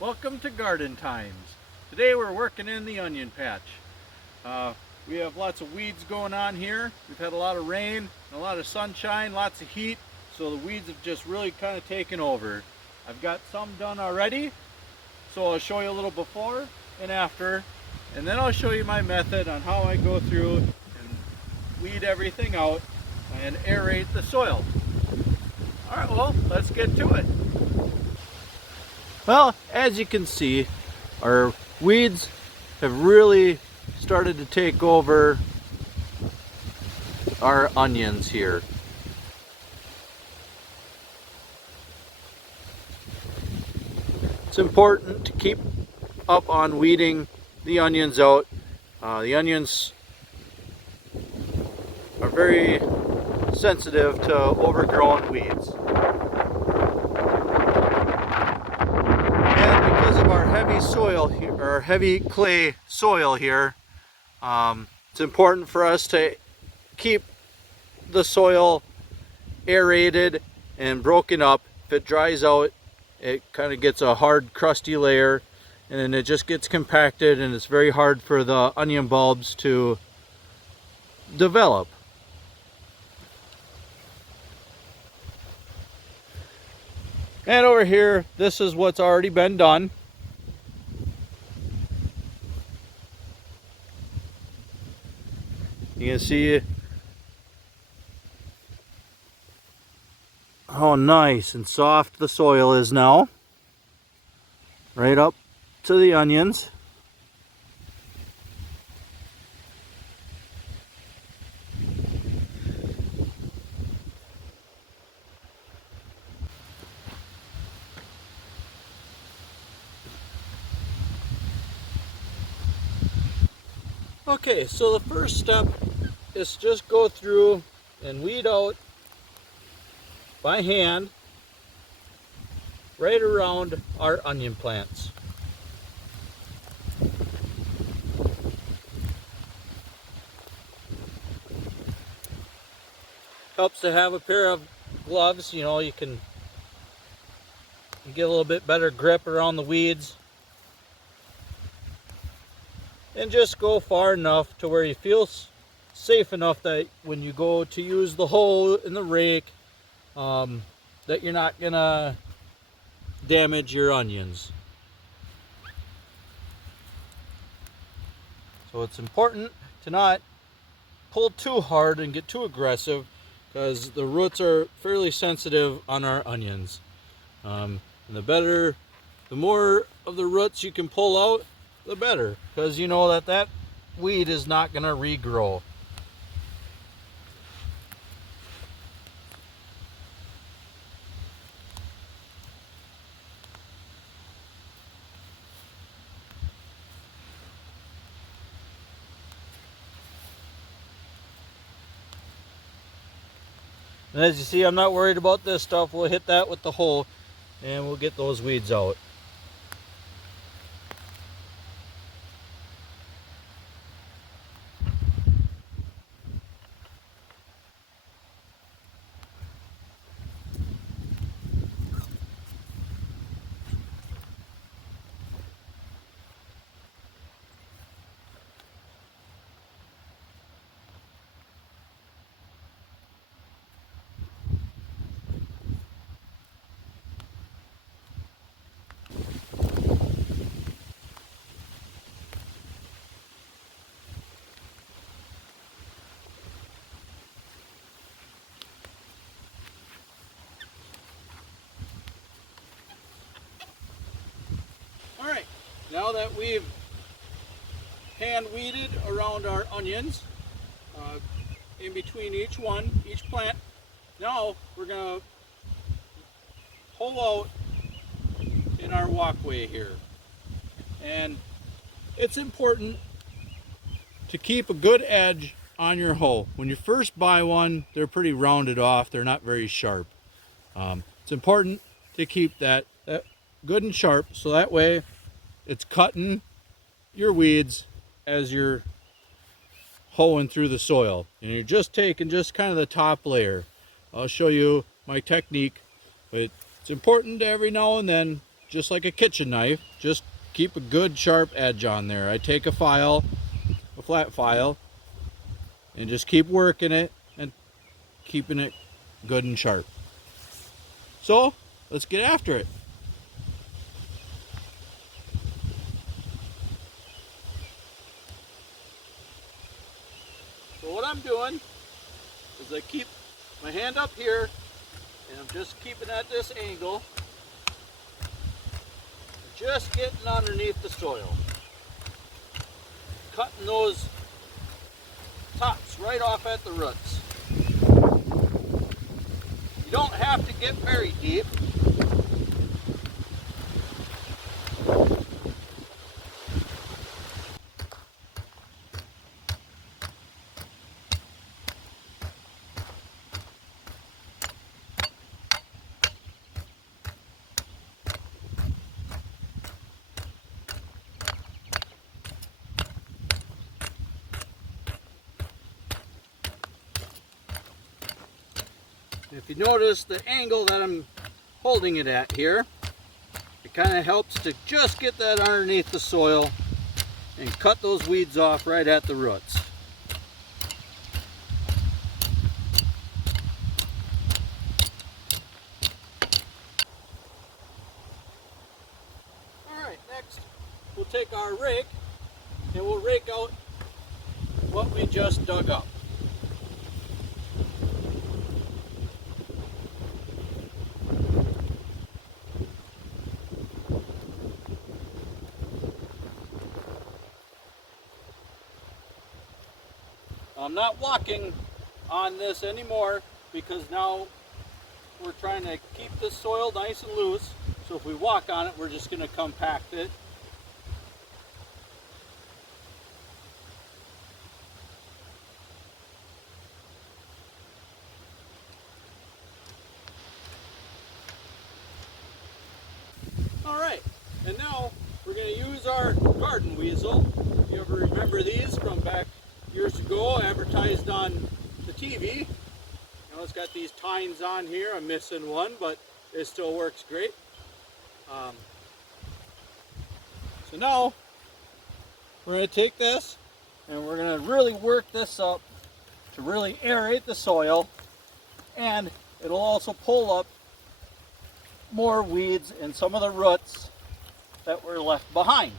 Welcome to Garden Times. Today we're working in the onion patch. We have lots of weeds going on here. We've had a lot of rain, and a lot of sunshine, lots of heat, so the weeds have just really kind of taken over. I've got some done already, so I'll show you a little before and after, and then I'll show you my method on how I go through and weed everything out and aerate the soil. Alright, well, let's get to it. Well, as you can see, our weeds have really started to take over our onions here. It's important to keep up on weeding the onions out. The onions are very sensitive to overgrown weeds. Heavy soil here, or heavy clay soil here, it's important for us to keep the soil aerated and broken up. If it dries out, it kind of gets a hard crusty layer, and then it just gets compacted, and it's very hard for the onion bulbs to develop. And over here, this is what's already been done. You can see how nice and soft the soil is now, right up to the onions. Okay, so the first step is just go through and weed out by hand right around our onion plants. Helps to have a pair of gloves, you know, you get a little bit better grip around the weeds. And just go far enough to where you feel safe enough that when you go to use the hoe and the rake, that you're not gonna damage your onions. So it's important to not pull too hard and get too aggressive, because the roots are fairly sensitive on our onions. And the more of the roots you can pull out, the better, because you know that weed is not going to regrow. And as you see, I'm not worried about this stuff. We'll hit that with the hoe and we'll get those weeds out. Alright, now that we've hand weeded around our onions, in between each plant, now we're going to hoe out in our walkway here. And it's important to keep a good edge on your hoe. When you first buy one, they're pretty rounded off, they're not very sharp. It's important to keep that good and sharp, so that way it's cutting your weeds as you're hoeing through the soil, and you're just taking just kind of the top layer. I'll show you my technique, but it's important to every now and then just like a kitchen knife, just keep a good sharp edge on there. I take a file, a flat file, and just keep working it and keeping it good and sharp. So let's get after it. So what I'm doing is I keep my hand up here and I'm just keeping at this angle, just getting underneath the soil, cutting those tops right off at the roots. You don't have to get very deep. If you notice the angle that I'm holding it at here, it kind of helps to just get that underneath the soil and cut those weeds off right at the roots. Alright, next we'll take our rake and we'll rake out what we just dug up. I'm not walking on this anymore because now we're trying to keep this soil nice and loose. So if we walk on it, we're just going to compact it. Alright, and now we're going to use our garden weasel. If you ever remember these from back years ago, advertised on the TV. You know, it's got these tines on here. I'm missing one, but it still works great. So now we're going to take this and we're going to really work this up to really aerate the soil, and it'll also pull up more weeds and some of the roots that were left behind.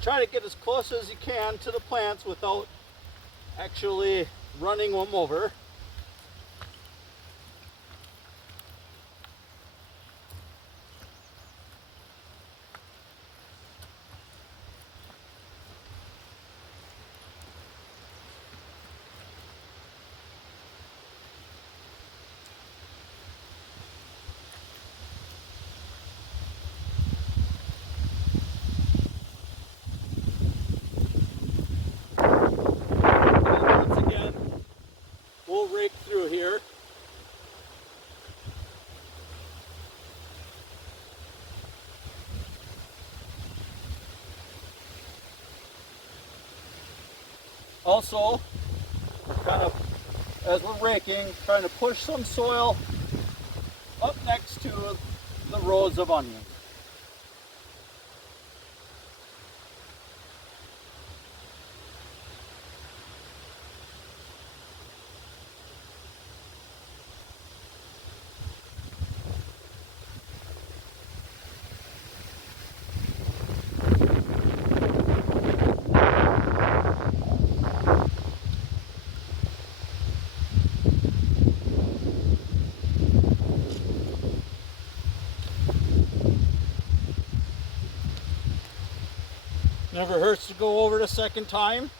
Try to get as close as you can to the plants without actually running them over. We'll rake through here. Also, we're kind of, as we're raking, trying to push some soil up next to the rows of onions. Never hurts to go over it a second time.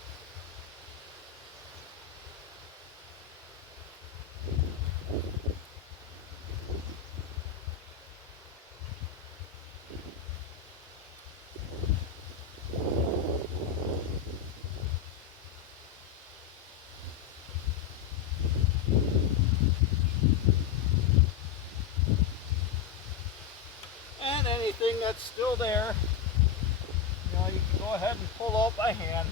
anything that's still there, you know, you can go ahead and pull out by hand.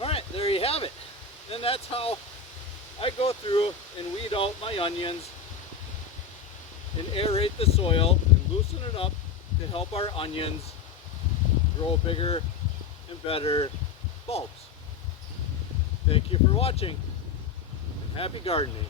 All right, there you have it. And that's how I go through and weed out my onions and aerate the soil and loosen it up to help our onions grow bigger and better bulbs. Thank you for watching, and happy gardening.